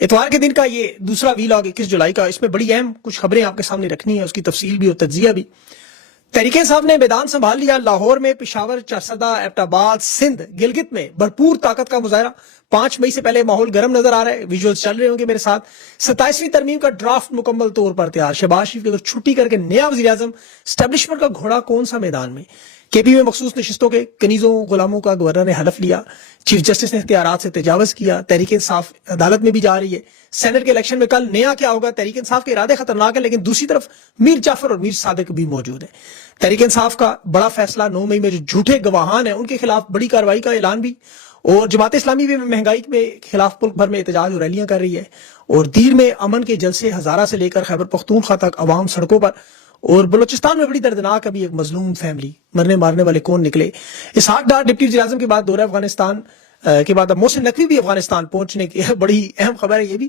اتوار کے دن کا یہ دوسرا ویلاگ 21 جولائی کا، اس میں بڑی اہم کچھ خبریں آپ کے سامنے رکھنی ہے، اس کی تفصیل بھی اور تجزیہ بھی۔ تحریک انصاف نے میدان سنبھال لیا، لاہور میں، پشاور، چارسدہ، ایبٹ آباد، سندھ، گلگت میں بھرپور طاقت کا مظاہرہ۔ 5 مئی سے پہلے ماحول گرم نظر آ رہا ہے، ویژولز چل رہے ہوں گے میرے ساتھ۔ 27ویں ترمیم کا ڈرافٹ مکمل طور پر تیار۔ شہباز شریف کی اگر چھٹی کر کے نیا وزیر اعظم، اسٹیبلشمنٹ کا گھوڑا کون سا میدان میں؟ کے پی میں مخصوص نشستوں کے کنیزوں غلاموں کا گورنر نے حلف لیا۔ چیف جسٹس نے اختیارات سے تجاوز کیا۔ تحریک انصاف عدالت میں بھی جا رہی ہے۔ سینٹ کے الیکشن میں کل نیا کیا ہوگا؟ تحریک انصاف کے ارادے خطرناک ہیں، لیکن دوسری طرف میر جعفر اور میر صادق بھی موجود ہیں۔ تحریک انصاف کا بڑا فیصلہ 9 مئی میں جو جھوٹے گواہان ہیں ان کے خلاف بڑی کارروائی کا اعلان بھی، اور جماعت اسلامی بھی مہنگائی کے خلاف ملک بھر میں احتجاج اور ریلیاں کر رہی ہے، اور دیر میں امن کے جلسے، ہزارہ سے لے کر خیبر پختونخوا تک عوام سڑکوں پر، اور بلوچستان میں بڑی دردناک ابھی ایک مظلوم فیملی، مرنے مارنے والے کون نکلے۔ اسحاق ڈار ڈپٹی وزیر اعظم کے بعد دورہ افغانستان کے بعد اب محسن نقوی بھی افغانستان پہنچنے کی بڑی اہم خبر ہے یہ بھی۔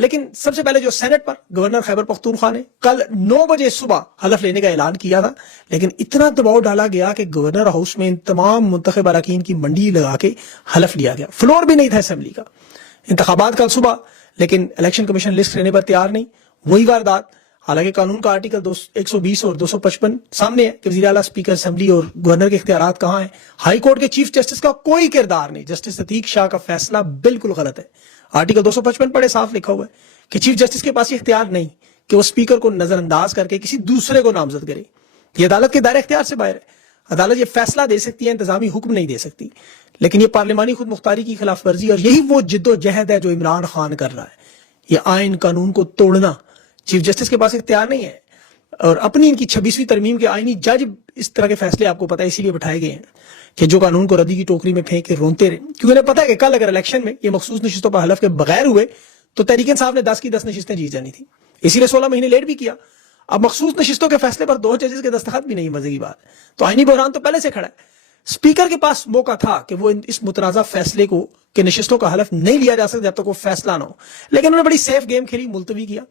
لیکن سب سے پہلے جو سینٹ پر گورنر خیبر پختونخوا نے کل 9 بجے صبح حلف لینے کا اعلان کیا تھا، لیکن اتنا دباؤ ڈالا گیا کہ گورنر ہاؤس میں ان تمام منتخب اراکین کی منڈی لگا کے حلف لیا گیا۔ فلور بھی نہیں تھا اسمبلی کا۔ انتخابات کل صبح، لیکن الیکشن کمیشن لسٹ لینے پر تیار نہیں۔ وہی واردات، حالانکہ قانون کا آرٹیکل 120 اور 255 سامنے ہے کہ وزیر اعلیٰ، اسپیکر اسمبلی اور گورنر کے اختیارات کہاں ہیں۔ ہائی کورٹ کے چیف جسٹس کا کوئی کردار نہیں۔ جسٹس عتیق شاہ کا فیصلہ بالکل غلط ہے۔ آرٹیکل 255 پڑھے، صاف لکھا ہوا ہے کہ چیف جسٹس کے پاس یہ اختیار نہیں کہ وہ اسپیکر کو نظر انداز کر کے کسی دوسرے کو نامزد کرے۔ یہ عدالت کے دائرے اختیار سے باہر ہے۔ عدالت یہ فیصلہ دے سکتی ہے، انتظامی حکم نہیں دے سکتی، لیکن یہ پارلیمانی خود مختاری کی خلاف ورزی، اور یہی وہ جد و جہد ہے جو عمران خان کر رہا ہے۔ یہ آئین قانون کو توڑنا، چیف جسٹس کے پاس اختیار نہیں ہے، اور اپنی ان کی 26ویں ترمیم کے آئینی جج اس طرح کے فیصلے آپ کو پتہ ہے اسی لیے بٹھائے گئے ہیں کہ جو قانون کو ردی کی ٹوکری میں پھینک کے رونتے رہے، کیونکہ انہیں پتہ ہے کہ کل اگر الیکشن میں یہ مخصوص نشستوں پر حلف کے بغیر ہوئے تو تحریک انصاف نے 10 کی 10 نشستیں جیت جانی تھی، اسی لیے 16 مہینے لیٹ بھی کیا۔ اب مخصوص نشستوں کے فیصلے پر 2 ججز کے دستخط بھی نہیں، مزے کی بات، تو آئینی بحران تو پہلے سے کھڑا ہے۔ اسپیکر کے پاس موقع تھا کہ وہ اس متنازع فیصلے کو کہ نشستوں کا حلف نہیں لیا جا سکتا جب تک وہ فیصلہ نہ ہو، لیکن انہوں نے بڑی سیف گیم کھیلی، ملتوی کیا۔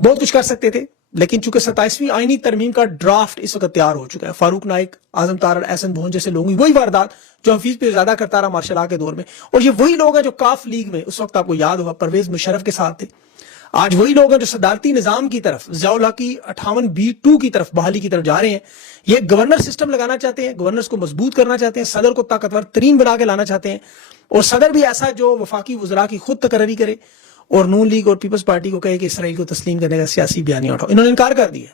بہت کچھ کر سکتے تھے، لیکن چونکہ 27ویں آئینی ترمیم کا ڈرافٹ اس وقت تیار ہو چکا ہے، فاروق نائک، اعظم تارڑ، احسن بھون جیسے لوگوں کی وہی واردات جو حفیظ پہ زیادہ کرتا رہا مارشل لا کے دور میں، اور یہ وہی لوگ ہیں جو کاف لیگ میں اس وقت آپ کو یاد ہوگا پرویز مشرف کے ساتھ تھے۔ آج وہی لوگ ہیں جو صدارتی نظام کی طرف، ضیاء الحق کی 58B2 کی طرف، بحالی کی طرف جا رہے ہیں۔ یہ گورنر سسٹم لگانا چاہتے ہیں، گورنرز کو مضبوط کرنا چاہتے ہیں، صدر کو طاقتور ترین بنا کے لانا چاہتے ہیں، اور صدر بھی ایسا جو وفاقی وزراء کی خود تقرری کرے، اور نون لیگ اور پیپلز پارٹی کو کہے کہ اسرائیل کو تسلیم کرنے کا سیاسی بیانیہ اٹھاؤ۔ انہوں نے انکار کر دیا،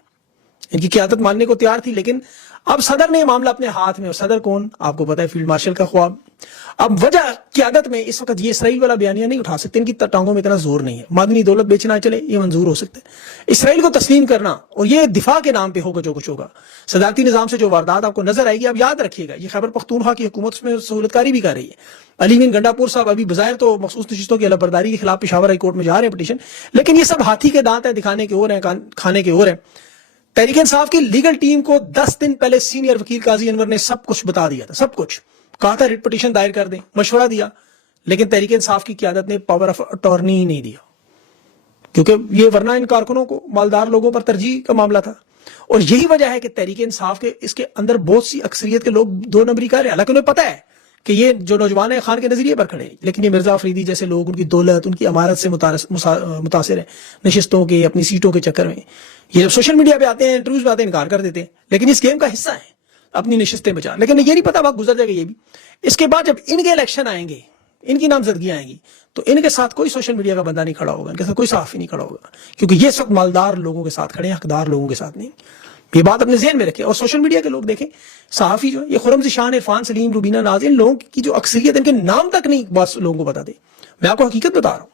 ان کی قیادت ماننے کو تیار تھی، لیکن اب صدر نے معاملہ اپنے ہاتھ میں، اور صدر کون آپ کو پتہ ہے، فیلڈ مارشل کا خواب۔ اب وجہ قیادت میں اس وقت یہ اسرائیل والا بیانیہ نہیں اٹھا سکتے، ان کی ٹانگوں میں اتنا زور نہیں ہے۔ معدنی دولت بیچنا چلے یہ منظور ہو سکتا ہے، اسرائیل کو تسلیم کرنا، اور یہ دفاع کے نام پہ ہوگا جو کچھ ہوگا۔ صدارتی نظام سے جو واردات آپ کو نظر آئے گی، آپ یاد رکھیے گا، یہ خیبر پختونخوا کی حکومت اس میں سہولت کاری بھی کر رہی ہے۔ علی مین گنڈا پور صاحب ابھی بظاہر تو مخصوص نشستوں کی علمبرداری کے خلاف پشاور ہائی کورٹ میں جا رہے ہیں پٹیشن، لیکن یہ سب ہاتھی کے دانت ہیں، دکھانے کے اور ہیں، کھانے کے اور ہیں۔ تحریک انصاف کی لیگل ٹیم کو 10 دن پہلے سینئر وکیل قاضی انور نے سب کچھ بتا دیا تھا، سب کچھ کہا تھا، ریٹ پٹیشن دائر کر دیں، مشورہ دیا، لیکن تحریک انصاف کی قیادت نے پاور آف اٹارنی ہی نہیں دیا، کیونکہ یہ ورنہ ان کارکنوں کو، مالدار لوگوں پر ترجیح کا معاملہ تھا۔ اور یہی وجہ ہے کہ تحریک انصاف کے اس کے اندر بہت سی اکثریت کے لوگ 2 نمبری کر رہے ہیں، حالانکہ انہیں پتہ ہے کہ یہ جو نوجوان ہیں خان کے نظریے پر کھڑے ہیں، لیکن یہ مرزا افریدی جیسے لوگ ان کی دولت، ان کی امارت سے متاثر ہیں، نشستوں کے، اپنی سیٹوں کے چکر میں، یہ جب سوشل میڈیا پہ آتے ہیں، انٹرویوز پہ آتے ہیں، انکار کر دیتے ہیں، لیکن اس گیم کا حصہ ہیں، اپنی نشستیں بچا۔ لیکن یہ نہیں پتا وقت گزر جائے گا یہ بھی، اس کے بعد جب ان کے الیکشن آئیں گے، ان کی نامزدگی آئیں گی، تو ان کے ساتھ کوئی سوشل میڈیا کا بندہ نہیں کھڑا ہوگا، ان کے ساتھ کوئی صحافی نہیں کھڑا ہوگا، کیونکہ یہ سب مالدار لوگوں کے ساتھ کھڑے ہیں، حقدار لوگوں کے ساتھ نہیں۔ یہ بات اپنے ذہن میں رکھیں۔ اور سوشل میڈیا کے لوگ دیکھیں، صحافی جو ہے، یہ خرم ذیشان، عرفان سلیم، روبینہ ناز، ان لوگوں کی جو اکثریت، ان کے نام تک نہیں بس لوگوں کو بتا دے، میں آپ کو حقیقت بتا رہا ہوں،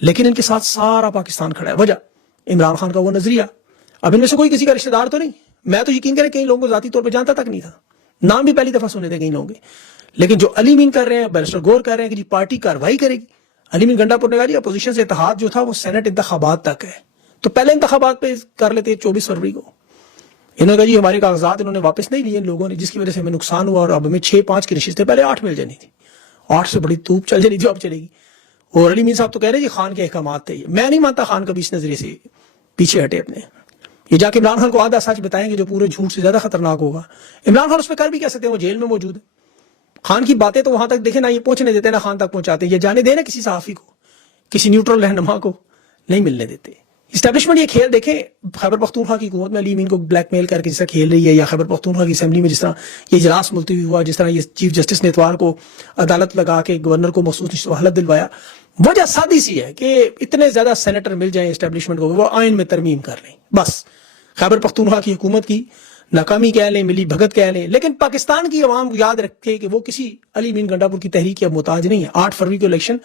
لیکن ان کے ساتھ سارا پاکستان کھڑا ہے۔ وجہ عمران خان کا وہ نظریہ۔ اب ان میں سے کوئی کسی کا رشتہ دار تو نہیں، میں تو یقین کریں کئی لوگوں کو ذاتی طور پہ جانتا تک نہیں تھا، نام بھی پہلی دفعہ سنے تھے کئی لوگوں کے، لیکن جو علی مین کر رہے ہیں، بیرسٹر گور کر رہے ہیں کہ جی پارٹی کارروائی کرے گی۔ علی مین گنڈا پور نے کہا جی اپوزیشن سے اتحاد جو تھا وہ سینٹ انتخابات تک ہے، تو پہلے انتخابات پہ کر لیتے 24 فروری کو۔ انہوں نے کہا جی ہمارے کاغذات انہوں نے واپس نہیں لیے ان لوگوں نے، جس کی وجہ سے ہمیں نقصان ہوا، اور اب ہمیں 6-5 کی نشستیں پہلے 8 مل جانی تھی، 8 سے بڑی توپ چل جانی تھی، اب چلے گی۔ اور علی مین صاحب تو کہہ رہے ہیں جی خان کے احکامات تھے، میں نہیں مانتا خان کبھی اس نظریے سے پیچھے ہٹے اپنے، یہ جا کے عمران خان کو آدھا سچ بتائیں گے جو پورے جھوٹ سے زیادہ خطرناک ہوگا۔ عمران خان اس پہ کر بھی کہہ سکتے ہیں، وہ جیل میں موجود ہے، خان کی باتیں تو وہاں تک دیکھیں نہ یہ پہنچنے دیتے نہ خان تک پہنچاتے ہیں، یہ جانے دیں نا کسی صحافی کو کسی نیوٹرل رہنما کو نہیں ملنے دیتے. اسٹیبلشمنٹ یہ کھیل دیکھیں, خیبر پختونخوا کی حکومت میں علی امین کو بلیک میل کر کے جس طرح کھیل رہی ہے, یا خیبر پختونخوا کی اسمبلی میں جس طرح یہ اجلاس ملتوی ہوا, جس طرح یہ چیف جسٹس نے اتوار کو عدالت لگا کے گورنر کو مخصوص حلف دلوایا, وجہ سادی سی ہے کہ اتنے زیادہ سینیٹر مل جائیں اسٹیبلشمنٹ کو, وہ آئین میں ترمیم کر لیں. بس خیبر پختونخوا کی حکومت کی ناکامی کہہ لیں, ملی بھگت کہہ لیں, لیکن پاکستان کی عوام یاد رکھے کہ وہ کسی علی امین گنڈا پور کی تحریک کا محتاج نہیں ہے. 8 فروری کو الیکشن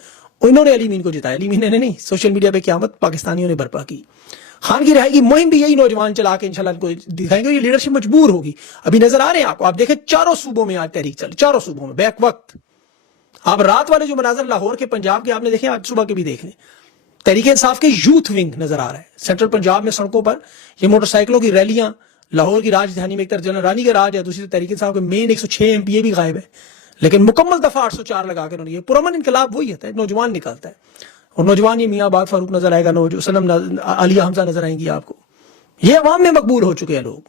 انہوں نے علی امین کو جتایا, علی امین نے نہیں. سوشل میڈیا پہ قیامت پاکستانیوں نے برپا کی. خان کی رہائی کی مہم بھی یہی نوجوان چلا کے انشاءاللہ ان کو دکھائیں گے. یہ لیڈرشپ مجبور ہوگی. ابھی نظر آ رہے ہیں آپ کو, آپ دیکھیں 4 صوبوں میں آج تحریک چل, 4 صوبوں میں بیک وقت. آپ رات والے جو مناظر لاہور کے, پنجاب کے آپ نے دیکھے, آج صبح کے بھی دیکھ لیں. تحریک انصاف کے یوتھ ونگ نظر آ رہا ہے سینٹرل پنجاب میں سڑکوں پر. یہ موٹر سائیکلوں کی ریلیاں, لاہور کی راجدھانی میں ایک طرف جنرل رانی کا راج ہے, دوسری طرف تحریک انصاف کے مین 106 MPA بھی غائب ہے, لیکن مکمل دفعہ 804 لگا کے انہوں نے. یہ پرامن انقلاب وہی ہے, نوجوان نکلتا ہے. اور نوجوان یہ میاں آباد فاروق نظر آئے گا, سنم عالیہ حمزہ نظر آئیں گی آپ کو. یہ عوام میں مقبول ہو چکے ہیں لوگ.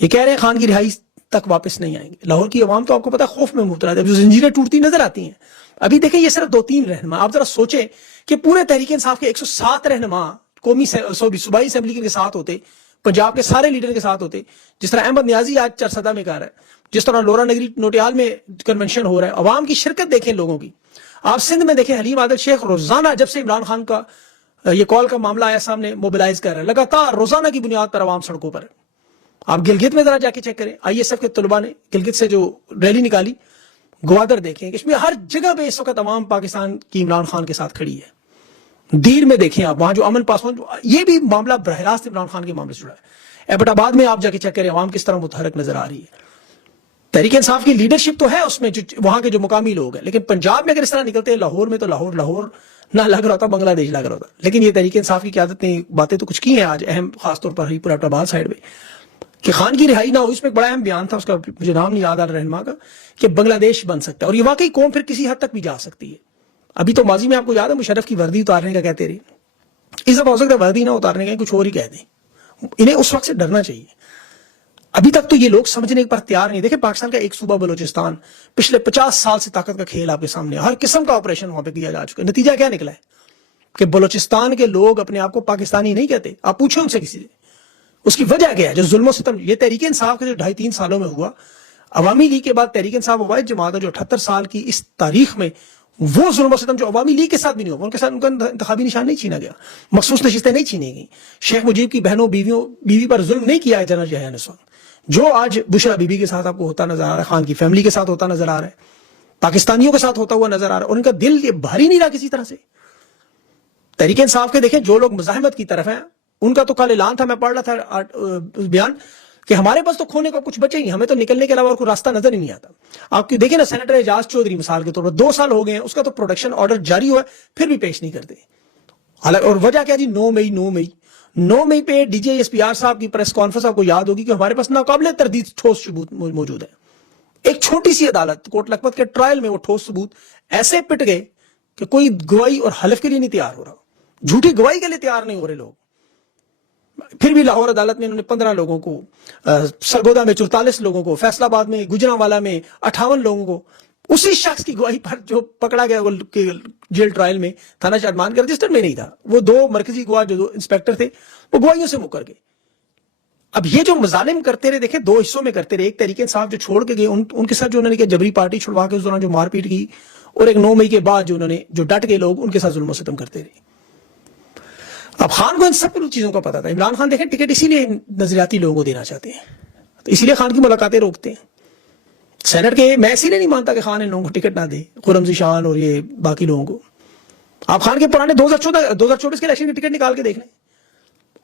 یہ کہہ رہے ہیں خان کی رہائی تک واپس نہیں آئیں گے. لاہور کی عوام تو آپ کو پتا خوف میں مبتلا ہے, جو زنجیریں ٹوٹتی نظر آتی ہیں. ابھی دیکھیں یہ صرف 2-3 رہنما. آپ ذرا سوچیں کہ پورے تحریک انصاف کے 107 رہنما قومی صوبائی اسمبلی کے ساتھ ہوتے, پنجاب کے سارے لیڈر کے ساتھ ہوتے, جس طرح احمد نیازی آج چرسدہ میں کر رہا ہے, جس طرح لورا نگری نوٹیال میں کنونشن ہو رہا ہے. عوام کی شرکت دیکھیں لوگوں کی. آپ سندھ میں دیکھیں حلیم عادل شیخ روزانہ جب سے عمران خان کا یہ کال کا معاملہ آیا سامنے موبلائز کر رہے ہیں, لگاتار روزانہ کی بنیاد پر عوام سڑکوں پر. آپ گلگت میں ذرا جا کے چیک کریں, ISF کے طلباء نے گلگت سے جو ریلی نکالی, گوادر دیکھیں, اس میں ہر جگہ پہ اس وقت عوام پاکستان کی عمران خان کے ساتھ کھڑی ہے. دیر میں دیکھیں آپ وہاں جو امن پاسوان, یہ بھی معاملہ براہ راست عمران خان کے معاملے سے جڑا ہے. ایبٹ آباد میں آپ جا کے چیک کریں عوام کس طرح متحرک نظر آ رہی ہے. تحریک انصاف کی لیڈرشپ تو ہے اس میں, جو وہاں کے جو مقامی لوگ ہیں, لیکن پنجاب میں اگر اس طرح نکلتے ہیں, لاہور میں تو لاہور نہ لگ رہا ہوتا, بنگلہ دیش لگ رہا ہوتا. لیکن یہ تحریک انصاف کی قیادت نے باتیں تو کچھ کی ہیں آج اہم, خاص طور پر ہری پور ایبٹ آباد سائڈ میں, کہ خان کی رہائی نہ ہو. اس میں ایک بڑا اہم بیان تھا, اس کا مجھے نام نہیں یاد آ رہا رہنما کا, کہ بنگلہ دیش بن سکتا ہے. اور یہ واقعی قوم پھر کسی حد تک بھی جا سکتی ہے. ابھی تو ماضی میں آپ کو یاد ہے مشرف کی وردی اتارنے کا کہتے رہے, اس دفعہ ہو سکتا ہے وردی نہ اتارنے کا, کچھ اور ہی کہہ دیں. انہیں اس وقت سے ڈرنا چاہیے. ابھی تک تو یہ لوگ سمجھنے پر تیار نہیں. دیکھیں پاکستان کا ایک صوبہ بلوچستان پچھلے 50 سال سے طاقت کا کھیل آپ کے سامنے, ہر قسم کا آپریشن وہاں پہ کیا جا چکا ہے. نتیجہ کیا نکلا ہے کہ بلوچستان کے لوگ اپنے آپ کو پاکستانی نہیں کہتے. آپ پوچھیں ان سے کسی سے, اس کی وجہ کیا ہے؟ جو ظلم و ستم یہ تحریک انصاف کے جو 2.5-3 سالوں میں ہوا, عوامی لیگ کے بعد تحریک انصاف واحد جماعت ہے جو 78 سال کی اس تاریخ میں وہ ظلم و ستم جو عوامی لیگ کے ساتھ بھی نہیں ہوا, ان کے ساتھ ان کا انتخابی نشان نہیں چھینا گیا, مخصوص نشستیں نہیں چھینی گئی, شیخ مجیب کی بہنوں بیوی پر ظلم نہیں کیا ہے جنرل یحییٰ نصوان, جو آج بشرا بی بی کے ساتھ آپ کو ہوتا نظر آ رہا ہے, خان کی فیملی کے ساتھ ہوتا نظر آ رہا ہے, پاکستانیوں کے ساتھ ہوتا ہوا نظر آ رہا ہے, اور ان کا دل یہ بھاری نہیں رہا کسی طرح سے. تحریک انصاف کے دیکھیں جو لوگ مزاحمت کی طرف ہیں, ان کا تو کل اعلان تھا, میں پڑھ رہا تھا بیان, کہ ہمارے پاس تو کھونے کا کچھ بچے ہی, ہمیں تو نکلنے کے علاوہ اور کوئی راستہ نظر ہی نہیں آتا. آپ دیکھیں نا سینیٹر اعجاز چودھری مثال کے طور پر 2 سال ہو گئے ہیں, اس کا تو پروڈکشن آرڈر جاری ہوا ہے, پھر بھی پیش نہیں کرتے. اور وجہ کیا جی, 9 مئی پہ DGISPR صاحب کی پریس کانفرنس آپ کو یاد ہوگی کہ ہمارے پاس ناقابل تردید ٹھوس ثبوت موجود ہے. ایک چھوٹی سی عدالت کوٹ لکھپت کے ٹرائل میں وہ ٹھوس ثبوت ایسے پٹ گئے کہ کوئی گواہی اور حلف کے لیے نہیں تیار ہو رہا, جھوٹی گواہی کے لیے تیار نہیں ہو رہے لوگ. پھر بھی لاہور عدالت میں انہوں نے 15 لوگوں کو, سرگودا میں 44 لوگوں کو, فیصل آباد میں, گجرانوالہ میں 58 لوگوں کو, اسی شخص کی گواہی پر جو پکڑا گیا جیل ٹرائل میں تھانہ شادمان کے رجسٹر میں نہیں تھا. وہ 2 مرکزی گواہ جو انسپیکٹر تھے وہ گواہیوں سے مکر گئے. اب یہ جو مظالم کرتے رہے, دیکھیں 2 حصوں میں کرتے رہے. ایک تحریک انصاف جو چھوڑ کے گئے, ان کے ساتھ جو انہوں نے کیا جبری پارٹی چھڑوا کے اس دوران جو مار پیٹ کی, اور ایک 9 مئی کے بعد جو انہوں نے جو ڈٹ گئے لوگ, ان کے ساتھ ظلم و ستم کرتے رہے. اب خان کو ان سب چیزوں کا پتا تھا. عمران خان دیکھیں ٹکٹ اسی لیے نظریاتی لوگوں کو دینا چاہتے ہیں, تو اسی لیے خان کی ملاقاتیں روکتے ہیں. سینٹ کے میں اسی لیے نہیں مانتا کہ خان ان لوگوں کو ٹکٹ نہ دے, خرم ذیشان اور یہ باقی لوگوں کو. آپ خان کے پرانے 2024 کے الیکشن کی ٹکٹ نکال کے دیکھ لیں,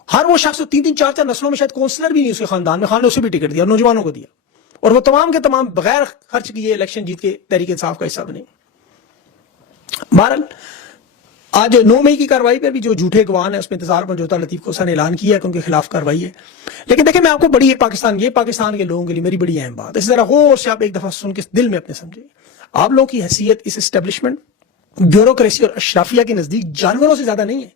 ہر وہ شخص 3-4 نسلوں میں شاید کونسلر بھی نہیں اس کے خاندان میں, خان نے اسے بھی ٹکٹ دیا, نوجوانوں کو دیا, اور وہ تمام کے تمام بغیر خرچ کیے الیکشن جیت کے تحریک انصاف کا حصہ بنے. بہرحال آج 9 مئی کی کاروائی پر بھی جو جھوٹے گواہ ہیں اس میں انتظار منجوتا لطیف کوسا نے اعلان کیا کہ ان کے خلاف کاروائی ہے. لیکن دیکھیں میں آپ کو بڑی یہ پاکستان کے لوگوں کے لیے میری بڑی اہم بات, اس ذرا غور سے آپ ایک دفعہ سن کے دل میں اپنے سمجھیں. آپ لوگوں کی حیثیت اس اسٹیبلشمنٹ, بیوروکریسی اور اشرافیہ کے نزدیک جانوروں سے زیادہ نہیں ہے.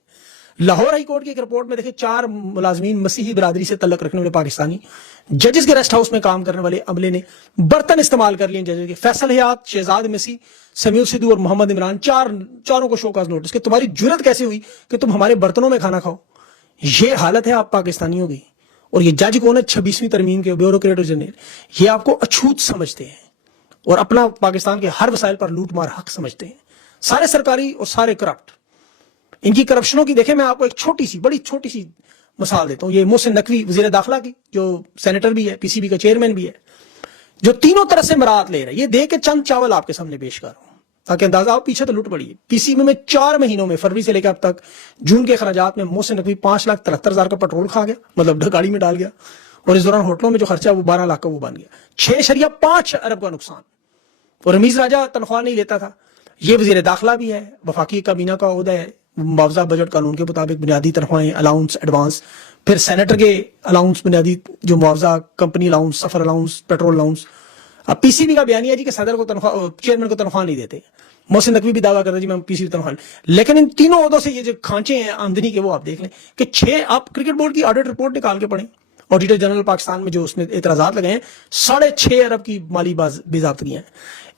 لاہور ہائی کورٹ کی ایک رپورٹ میں دیکھیں 4 ملازمین مسیحی برادری سے تعلق رکھنے والے پاکستانی ججز کے ریسٹ ہاؤس میں کام کرنے والے عملے نے برتن استعمال کر لیے ججز کے. فیصل حیات، شہزاد مسیح، سمیع سدھو اور محمد عمران، چاروں کو شو کاز نوٹس کہ تمہاری جرت کیسے ہوئی کہ تم ہمارے برتنوں میں کھانا کھاؤ. یہ حالت ہے آپ پاکستانیوں کی. اور یہ جج کون ہے؟ 26ویں ترمیم کے بیوروکریٹ جنرل. یہ آپ کو اچھوت سمجھتے ہیں اور اپنا پاکستان کے ہر وسائل پر لوٹ مار حق سمجھتے ہیں. سارے سرکاری اور سارے کرپٹ. ان کی کرپشنوں کی دیکھیں میں آپ کو ایک بڑی چھوٹی سی مثال دیتا ہوں. یہ محسن نقوی وزیر داخلہ کی، جو سینیٹر بھی ہے، پی سی بی کا چیئرمین بھی ہے، جو تینوں طرح سے مراعات لے رہا ہے. یہ دے کے چند چاول آپ کے سامنے پیش کر رہا ہوں تاکہ اندازہ آپ پیچھے تو لٹ پڑیے. پی سی بی میں 4 مہینوں میں، فروری سے لے کے اب تک جون کے اخراجات میں محسن نقوی 5,73,000 کا پیٹرول کھا گیا، مطلب گاڑی میں ڈال گیا. اور اس دوران ہوٹلوں میں جو خرچہ وہ 12 لاکھ کا وہ بن گیا. 6.5 ارب کا نقصان. اور رمیز راجہ تنخواہ نہیں لیتا تھا. یہ وزیر داخلہ بھی ہے، وفاقی کابینہ کا عہدہ ہے، معاوضہ بجٹ قانون کے مطابق بنیادی تنخواہیں، الاؤنس، ایڈوانس، پھر سینیٹر کے الاؤنس، بنیادی جو معاوضہ، کمپنی الاؤنس، سفر الاؤنس، پیٹرول الاؤنس. اب پی سی بی کا بیانیہ جی کہ صدر کو تنخواہ، چیئرمین کو تنخواہ نہیں دیتے. محسن نقوی بھی دعویٰ کرتا جی میں پی سی بی تنخواہ. لیکن ان تینوں عہدوں سے یہ جو کھانچے ہیں آمدنی کے وہ آپ دیکھ لیں کہ 6 آپ کرکٹ بورڈ کی آڈٹ رپورٹ نکال کے پڑھیں. آڈیٹر جنرل پاکستان میں جو اس نے اعتراضات لگے ہیں، 6.5 ارب کی مالی بے ضابطگیاں ہیں.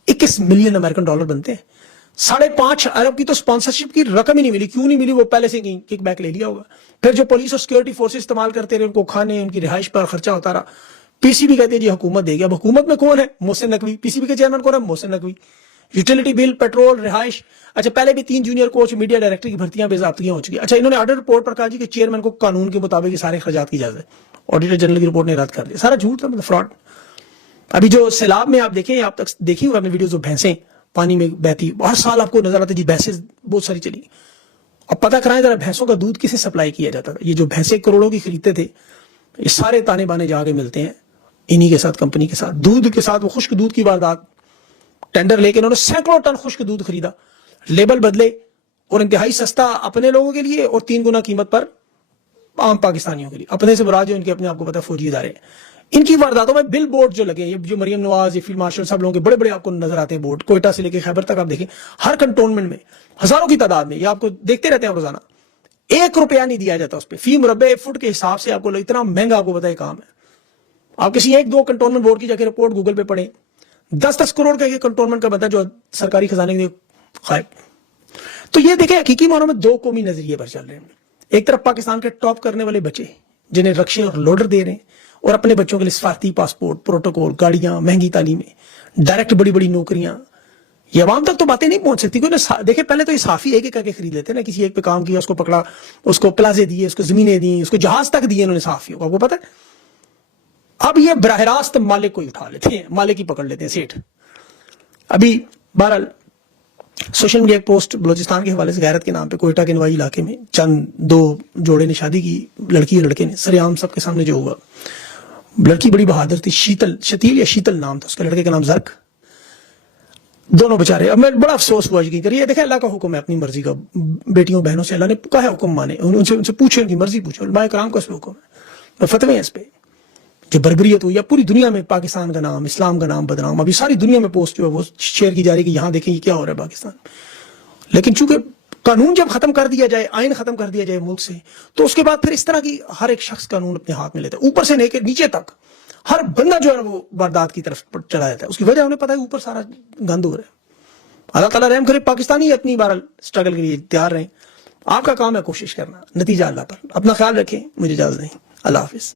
21 ملین امریکن ڈالر بنتے ہیں. 5.5 ارب کی تو سپانسرشپ کی رقم ہی نہیں ملی. کیوں نہیں ملی؟ وہ پہلے سے کک بیک لے لیا ہوگا. پھر جو پولیس اور سیکورٹی فورسز استعمال کرتے رہے، ان کو کھانے، ان کی رہائش پر خرچہ ہوتا رہا. پی سی بی کہتے ہیں جی حکومت دے گی. اب حکومت میں کون ہے؟ محسن نقوی. پی سی بی کے چیئرمین کون ہے؟ Mohsin Naqvi. Utility bill, petrol, رہائش. اچھا پہلے بھی 3 جونیئر کوچ، میڈیا ڈائریکٹر کی بھرتیاں بے ضابطگیاں ہو چکی. اچھا انہوں نے آڈر رپورٹ پر کہا جی کہ چیئرمین کو قانون کے مطابق یہ سارے اخراجات کی اجازت ہے. آڈیٹر جنرل کی رپورٹ نے رد کر دیا. سارا جھوٹ تھا، مطلب فراڈ. ابھی جو سیلاب میں آپ دیکھیں، آپ تک دیکھی ہوگا اپنے ویڈیوز، جو بھینسیں پانی میں بہتی، ہر سال آپ کو نظر آتا ہے جی بھینسیں بہت ساری چلی. اب پتہ کرائیں ذرا بھینسوں کا دودھ کسے سپلائی کیا جاتا تھا. یہ جو بھینسیں کروڑوں کی خریدتے تھے، یہ سارے تانے بانے جا کے ملتے ہیں انہی کے ساتھ، کمپنی کے ساتھ. دودھ کے ساتھ وہ خشک دودھ کی واردات، ٹینڈر لے کے انہوں نے سینکڑوں ٹن خشک دودھ خریدا، لیبل بدلے اور انتہائی سستا اپنے لوگوں کے لیے اور 3 گنا قیمت پر عام پاکستانیوں کے لیے. اپنے سے مراد جو ان کے اپنے آپ کو پتہ فوجی ادارے ہیں. ان کی وارداتوں میں بل بورڈ جو لگے ہیں، جو مریم نواز، یہ فیلڈ مارشل، سب لوگوں کے بڑے بڑے آپ کو نظر آتے ہیں بورڈ. کوئٹہ سے لے کے خیبر تک آپ دیکھیں، ہر کنٹونمنٹ میں ہزاروں کی تعداد میں، یہ آپ کو دیکھتے رہتے ہیں روزانہ. 1 روپیہ نہیں دیا جاتا اس پہ. فی مربع فٹ کے حساب سے آپ کو اتنا مہنگا آپ کو پتہ ہے کام ہے. آپ کسی 1-2 کنٹونمنٹ بورڈ کی جا کے رپورٹ گوگل پہ پڑھیں، 10 کروڑ کا یہ کنٹونمنٹ کا بندہ جو سرکاری خزانے کے غائب. تو یہ دیکھیں حقیقی معنوں میں 2 قومی نظریے پر چل رہے ہیں. ایک طرف پاکستان کے ٹاپ کرنے والے بچے جنہیں رکشے اور لوڈر دے رہے ہیں، اور اپنے بچوں کے لیے سفارتی پاسپورٹ، پروٹوکول، گاڑیاں، مہنگی تعلیمیں، ڈائریکٹ بڑی بڑی نوکریاں. یہ عوام تک تو باتیں نہیں پہنچ سکتی. دیکھیں پہلے تو یہ صافی ایک کر کے خرید لیتے نا. کسی ایک پہ کام کیا، اس کو پکڑا، اس کو پلازے دیے، اس کو زمینیں دی، اس کو جہاز تک دیے انہوں نے صافیوں کو. آپ کو پتہ ہے اب یہ براہ راست مالک کو اٹھا لیتے ہیں، مالک ہی پکڑ لیتے ہیں، سیٹ. ابھی بہرحال سوشل میڈیا ایک پوسٹ بلوچستان کے حوالے سے، غیرت کے نام پہ کوئٹہ کے نوائی علاقے میں چند 2 جوڑے نے شادی کی، لڑکی اور لڑکے نے، سرعام سب کے سامنے جو ہوا. لڑکی بڑی بہادر تھی، شیتل نام تھا اس کا، لڑکے کا نام زرک. دونوں بچارے. اب میں بڑا افسوس ہوا یقین کریے. دیکھیں اللہ کا حکم ہے اپنی مرضی کا. بیٹیوں بہنوں سے اللہ نے کہا ہے حکم مانے، ان سے پوچھیں، ان کی مرضی پوچھو. علماء کرام کا اس پہ حکم ہے، فتوے ہیں اس پہ. جو بربریت ہوئی ہے پوری دنیا میں، پاکستان کا نام، اسلام کا نام بدنام. ابھی ساری دنیا میں پوسٹ جو ہے وہ شیئر کی جا رہی ہے کہ یہاں دیکھیں یہ کیا ہو رہا ہے پاکستان. لیکن چونکہ قانون جب ختم کر دیا جائے، آئین ختم کر دیا جائے ملک سے، تو اس کے بعد پھر اس طرح کی ہر ایک شخص قانون اپنے ہاتھ میں لیتا ہے، اوپر سے لے کے نیچے تک ہر بندہ جو ہے وہ واردات کی طرف چلا جاتا ہے. اس کی وجہ انہیں پتہ ہے اوپر سارا گند ہو رہا ہے. اللہ تعالیٰ رحم کرے. پاکستانی اپنی بہرحال اسٹرگل کے لیے تیار رہیں. آپ کا کام ہے کوشش کرنا، نتیجہ اللہ پر. اپنا خیال رکھیں. مجھے اجازت دیں. اللہ حافظ.